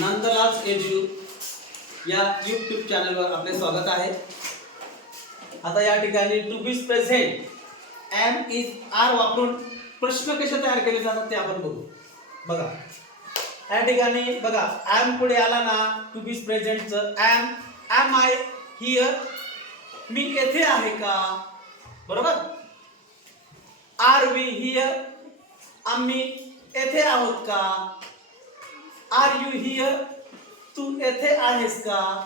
Nandlal edu या YouTube चॅनलवर आपले स्वागत आहे. आता या ठिकाणी टू बीज प्रेझेंट एम इज आर वापरून प्रश्न कसे तयार केले जातात ते आपण बघू. बघा. या ठिकाणी बघा एम पुढे आला ना टू बीज प्रेझेंटचं एम एम आय हिअर मी येथे आहे का? बरोबर? आर वी हिअर आम्ही येथे आहोत का? आर यू हियर तू येथे आहेस का?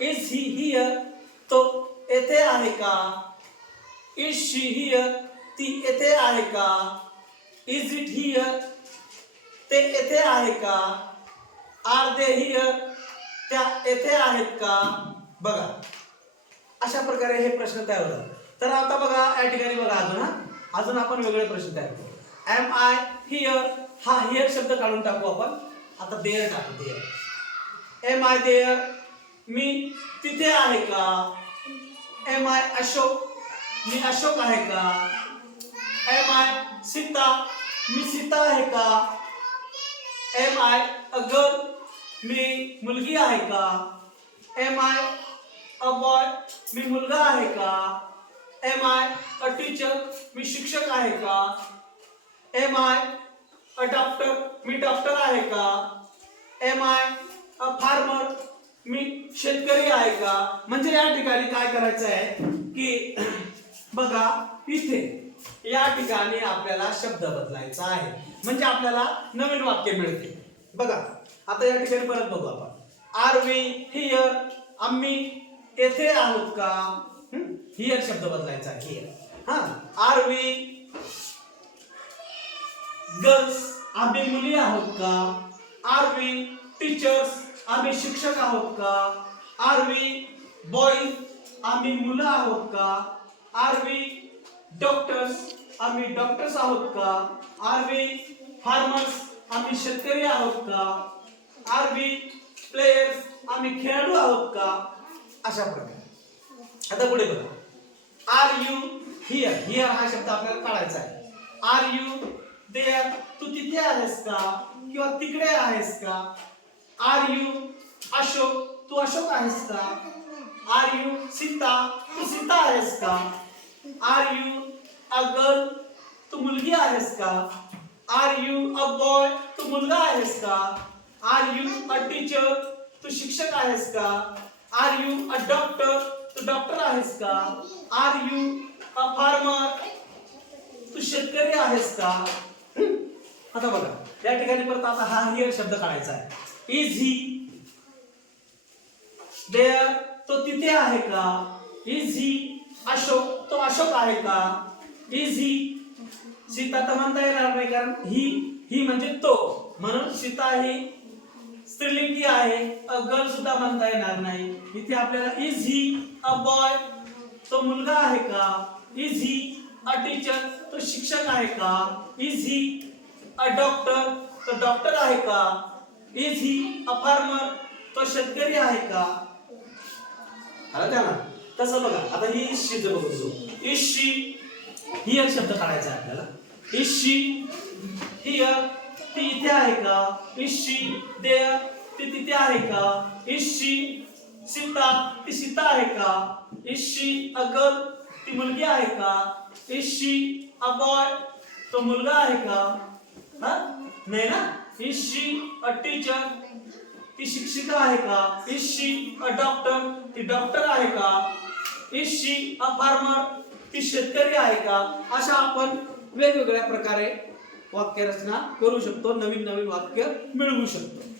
इज ही हियर तो येथे आहे का? इज शी हियर ती येथे आहे का? इज इट हियर ते येथे आहे का? आर दे हियर त्या येथे आहेत का? बघा. अशा प्रकारे हे प्रश्न तयार होतात. तर आता बघा या ठिकाणी बघा अजून हा. अजून आपण वेगळे प्रश्न तयार करू. एम आय हियर हा हियर शब्द काढून टाकू आपण. आता देअर टाकू देअर एम आय देअर मी तिथे आहे का? Am I Ashok? मी अशोक आहे का? Am I Sita? मी सीता आहे का? एम आय अ गर्ल मी मुलगी आहे का? एम आय अ बॉय मी मुलगा आहे का? एम आय अ टीचर मी शिक्षक आहे का? एम आय अ डॉक्टर मी डॉक्टर आहे का? एम आय अ फार्मर मी शेतकरी आहे का? म्हणजे या ठिकाणी काय करायचं आहे की बघा इथे या ठिकाणी आपल्याला शब्द बदलायचा आहे. म्हणजे आपल्याला नवीन वाक्य मिळते. बघा आता या ठिकाणी परत बघू आपण. आर वी हियर आम्ही येथे आहोत का? हियर शब्द बदलायचा हियर हा. आर वी गर्ल्स आम्ही मुली आहोत का? आर वी टीचर्स आम्ही शिक्षक आहोत का? आर वी बॉईज आम्ही मुलं आहोत का? आर वी डॉक्टर्स आम्ही डॉक्टर्स आहोत का? आर वी फार्मर्स आम्ही शेतकरी आहोत का? आर वी प्लेयर्स आम्ही खेळाडू आहोत का? अशा प्रकारे. आता पुढे बघा. आर यू हिअर हिअर हा शब्द आपल्याला काढायचा आहे. आर यू देअर तू तिथे आहेस का? किंवा तिकडे आहेस का? आर यू अशोक तू अशोक आहेस का? आर यू सीता तू सीता आहेस का? आर यू अ गर्ल तू मुलगी आहेस का? आर यू अ बॉय तू मुलगा आहेस का? आर यू अ टीचर तू शिक्षक आहेस का? आर यू अ डॉक्टर तू डॉक्टर आहेस का? आर यू अ फार्मर तू शेतकरी आहेस का? आता बघा या ठिकाणी परत आता हा हिअर शब्द काढायचा आहे. इज ही देअर तो तिथे आहे का? इज ही अशोक तो अशोक आहे का? इज ही सीता तर म्हणता येणार नाही कारण ही ही म्हणजे तो. म्हणून सीता ही स्त्रीलिंगी आहे. अ गर्ल सुद्धा म्हणता येणार नाही. इथे आपल्याला इज ही अ बॉय तो मुलगा आहे का? इज ही अ टीचर तो शिक्षक आहे का? इज ही अ डॉक्टर तो डॉक्टर आहे का? इज ही अ फार्मर तो शेतकरी आहे का? आलं का ना? तसं बघा आता ही शी बघतो इज शी ही एक शब्द काढायचा आहे आपल्याला. इज शी हिअर ती इथे आहे का? इज शी देअर ती तिथे आहे का? इज शी सीता ती सीता आहे का? इज शी अ गर्ल ती मुलगी आहे का? इज शी अ बॉय तो मुलगा आहे का? नाही ना इज शी अ टीचर ती शिक्षिका आहे का? इज शी अ डॉक्टर ती डॉक्टर आहे का? इज शी अ फार्मर ती शेतकरी आहे का? अशा आपण वेगवेगळ्या प्रकारे वाक्यरचना करू शकतो नवीन नवीन वाक्य मिळवू शकतो.